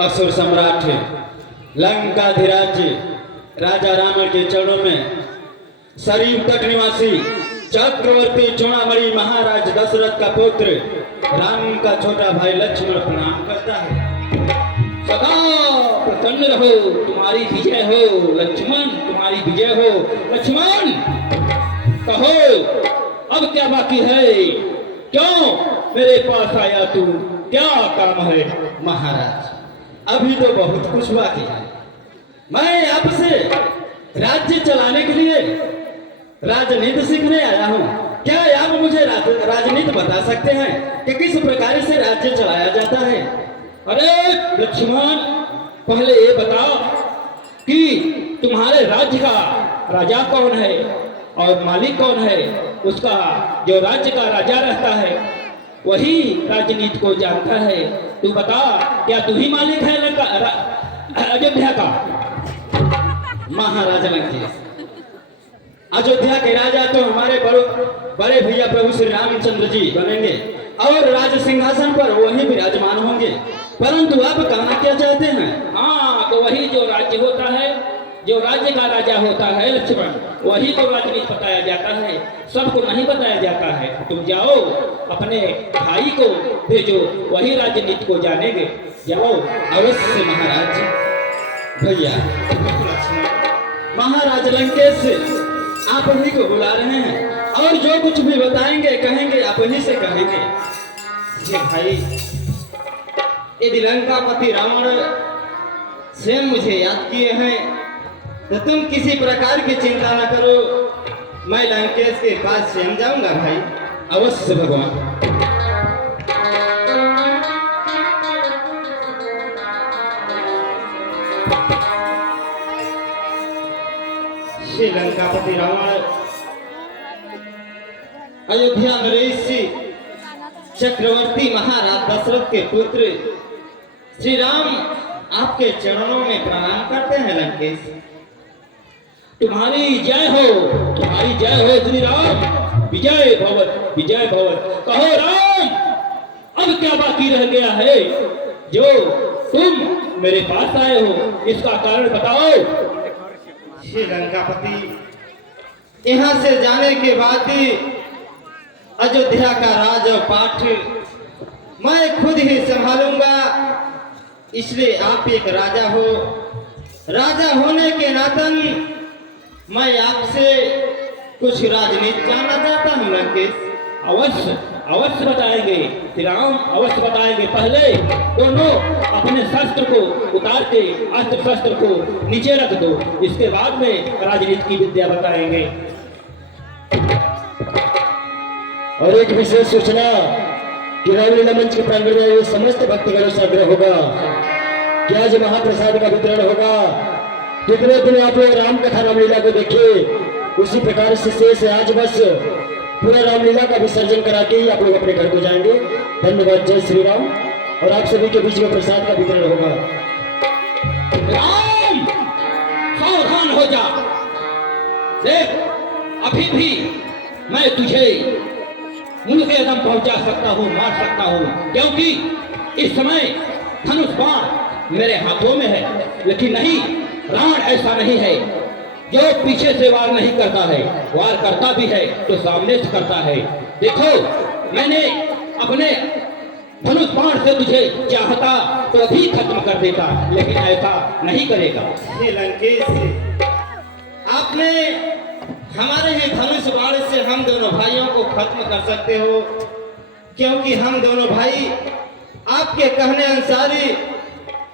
असुर सम्राट लंकाधिराज राजा रावण के चरणों में सरयू तट निवासी चक्रवर्ती चूड़ामणि महाराज दशरथ का पुत्र राम का छोटा भाई लक्ष्मण प्रणाम करता है। सदा प्रसन्न रहो, तुम्हारी विजय हो लक्ष्मण, तुम्हारी विजय हो लक्ष्मण। कहो अब क्या बाकी है, क्यों मेरे पास आया तू, क्या काम है? महाराज अभी तो बहुत कुछ बाकी है। मैं आपसे राज्य चलाने के लिए राजनीति सीखने आया हूँ। क्या आप मुझे राजनीति बता सकते हैं कि किस प्रकार से राज्य चलाया जाता है? अरे लक्ष्मण, पहले ये बताओ कि तुम्हारे राज्य का राजा कौन है और मालिक कौन है? उसका जो राज्य का राजा रहता है वही राजनीति को जानता है। तू बता, क्या तू ही मालिक है अयोध्या का? महाराजा लंकेश, अयोध्या के राजा तो हमारे बड़े भैया प्रभु श्री रामचंद्र जी बनेंगे और राज सिंहासन पर वही विराजमान होंगे। परंतु आप कहना क्या चाहते हैं? हाँ, तो वही जो राज्य होता है, जो राज्य का राजा होता है लक्ष्मण, वही तो राजनीति बताया जाता है, सबको नहीं बताया जाता है। तुम जाओ अपने भाई को भेजो, वही राजनीति को जानेंगे। जाओ। अवश्य महाराज। भैया महाराज लंकेश आप ही को बुला रहे हैं और जो कुछ भी बताएंगे कहेंगे आप ही से कहेंगे। ये भाई, यदि लंकापति रावण स्वयं मुझे याद किए हैं तो तुम किसी प्रकार की चिंता न करो, मैं लंकेश के पास स्वयं जाऊंगा भाई। अवश्य भगवान। श्री लंकापति रावण अयोध्या नरेश चक्रवर्ती महाराज दशरथ के पुत्र श्री राम आपके चरणों में प्रणाम करते हैं। लंकेश, तुम्हारी जय हो, तुम्हारी जय हो श्री राम। विजय भवत, विजय भवत। कहो राम, अब क्या बाकी रह गया है जो तुम मेरे पास आए हो? इसका कारण बताओ। श्री लंकापति, यहाँ से जाने के बाद अयोध्या का राज पाठ मैं खुद ही संभालूंगा, इसलिए आप एक राजा हो। राजा होने के नातन मैं आपसे कुछ राजनीति जानना चाहता हूँ लंकेश। अवश्य अवश्य बताएंगे श्री राम, अवश्य बताएंगे। पहले दोनों अपने शस्त्र को उतार के अस्त्र शस्त्र को नीचे रख दो, इसके बाद में राजनीति की विद्या बताएंगे। और एक विशेष सूचना कि रामलीला मंच के प्रांगण में ये समस्त भक्तगणों से आग्रह होगा कि आज महाप्रसाद का वितरण होगा। कितने दिन आप लोग राम कथा रामलीला को देखे, उसी प्रकार से शेष आज बस पूरा रामलीला का विसर्जन करा के ही आप लोग अपने घर को जाएंगे। धन्यवाद। जय श्री राम। और आप सभी के बीच में प्रसाद का वितरण होगा। राम, सावधान हो जा। देख, अभी भी मैं तुझे मुंह दम पहुंचा सकता हूँ, मार सकता हूँ, क्योंकि इस समय धनुष बाण मेरे हाथों में है। लेकिन नहीं, रावण ऐसा नहीं है जो पीछे से वार नहीं करता है, वार करता भी है तो सामने से करता है। देखो, मैंने अपने धनुष बाण से तुझे चाहता तो भी खत्म कर देता, लेकिन ऐसा नहीं करेगा। लंकेश, आपने हमारे ही धनुष बाण से हम दोनों भाइयों को खत्म कर सकते हो, क्योंकि हम दोनों भाई आपके कहने अनुसार ही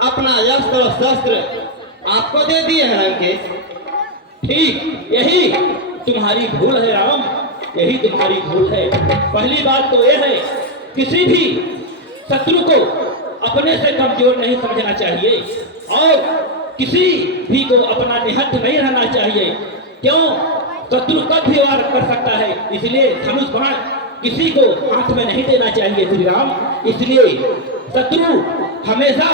अपना अस्त्र और शस्त्र आपको दे दिए हैं लंकेश। ठीक, यही तुम्हारी भूल है राम, यही तुम्हारी भूल है। पहली बात तो यह है, किसी भी शत्रु को अपने से कमजोर नहीं समझना चाहिए और किसी भी को अपना निहत्थ नहीं रहना चाहिए। क्यों? शत्रु कब भी वार कर सकता है, इसलिए धनुष बाण किसी को हाथ में नहीं देना चाहिए श्री राम। इसलिए शत्रु हमेशा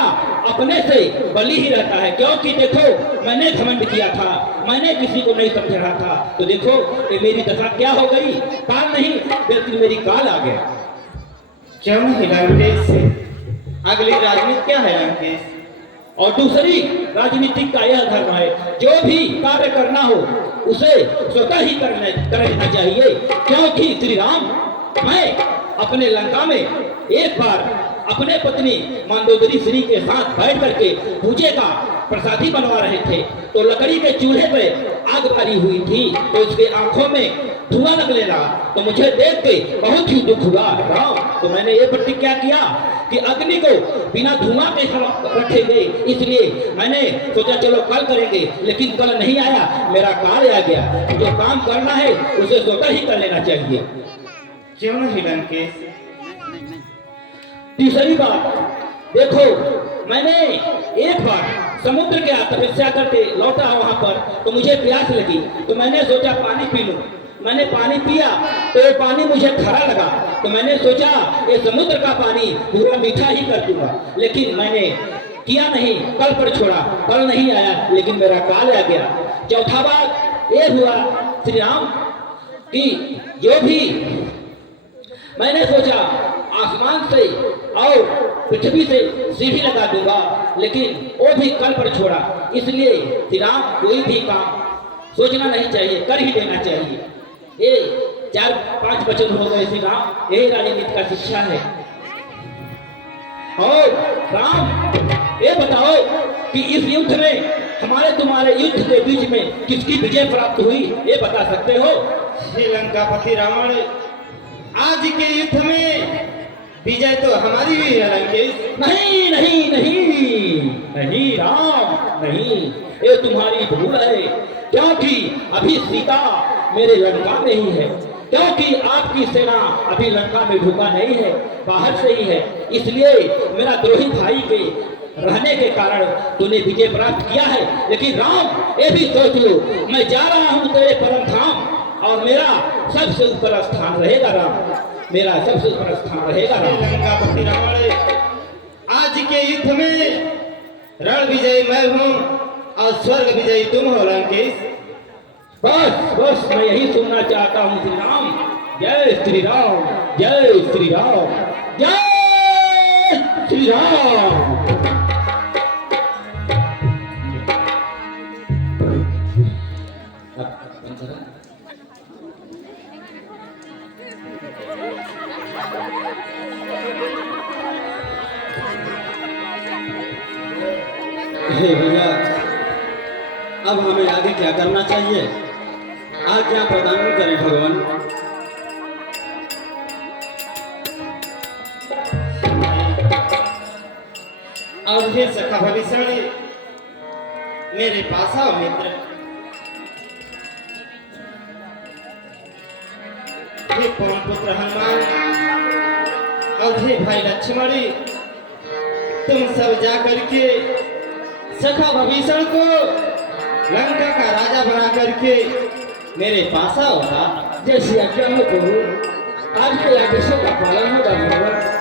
अपने से बली ही रहता है, क्योंकि देखो, मैंने घमंड किया था, मैंने किसी को नहीं समझ रहा था, तो देखो ये मेरी दशा क्या हो गई। काल नहीं बल्कि मेरी काल आ गया। क्यों नहीं लंकेश, अगली राजनीति क्या है लंकेश? और दूसरी राजनीतिक का यह धर्म है, जो भी कार्य करना हो उसे स्वतः ही कर लेना चाहिए। क्योंकि श्री राम, मैं अपने लंका में एक बार अपने पत्नी मंदोदरी श्री के साथ बैठ करके पूजे का प्रसादी बनवा रहे थे, तो लकड़ी के चूल्हे पे आग भरी हुई थी, तो उसके आंखों में धुआं निकले लगा, तो मुझे देख के बहुत ही दुख हुआ राम। तो मैंने ये प्रतिज्ञा किया कि अग्नि को बिना धुआं के हम रखेंगे, इसलिए मैंने सोचा चलो कल करेंगे, लेकिन कल नहीं आया, मेरा कार्य आ गया। जो काम करना है उसे स्वतः ही कर लेना चाहिए। क्यों नहीं लंकेश? तीसरी बात देखो, मैंने एक बार समुद्र के तपस्या करके लौटा वहां पर, तो मुझे प्यास लगी, तो मैंने सोचा पानी पी लूं। मैंने पानी पिया तो ये पानी मुझे खरा लगा, तो मैंने सोचा ये समुद्र का पानी पूरा मीठा ही कर दूंगा, लेकिन मैंने किया नहीं, कल पर छोड़ा, कल नहीं आया, लेकिन मेरा काल आ गया। चौथा बात ये हुआ श्री राम कि जो भी मैंने सोचा आसमान से और पृथ्वी से सीढ़ी लगा दूंगा, लेकिन वो भी कल पर छोड़ा। इसलिए श्री राम कोई भी काम सोचना नहीं चाहिए, कर ही देना चाहिए। ये 4-5 वचन हो गए श्री राम, यही राजनीति का शिक्षा है। और राम ये बताओ कि इस युद्ध में हमारे तुम्हारे युद्ध के बीच में किसकी विजय प्राप्त हुई, ये बता सकते हो? श्रीलंकापति रावण, आज के युद्ध में विजय तो हमारी हुई है लंकेश। नहीं नहीं नहीं नहीं राम, नहीं, ये तुम्हारी भूल है, क्योंकि अभी सीता मेरे लंका में ही है, क्योंकि आपकी सेना अभी लंका में ढुका नहीं है, बाहर से ही है। इसलिए मेरा द्रोही भाई के रहने के कारण तूने विजय प्राप्त किया है। लेकिन राम ये भी सोच लो, मैं जा रहा हूं तेरे परम धाम, और मेरा सबसे ऊपर स्थान रहेगा राम, मेरा सबसे ऊपर स्थान रहेगा राम। श्रीलंकापति रावण, आज के युद्ध में रण विजयी मैं हूँ और स्वर्ग विजयी तुम हो लंकेश। बस बस मैं यही सुनना चाहता हूँ श्री राम। जय श्री राम, जय श्री राम, जय श्री राम। हे भैया, अब हमें आगे क्या करना चाहिए? आज्ञा प्रदान करें भगवान। और हे सखा भविष्यवाणी, मेरे पास आओ मित्र। हे पवन पुत्र हनुमान और हे भाई लक्ष्मणी, तुम सब जा करके सखा भविष्य को लंका का राजा बना करके मेरे पास आओ। जैसी आज्ञा हो प्रभु, आज के आदेशों का पालन होगा भगवान।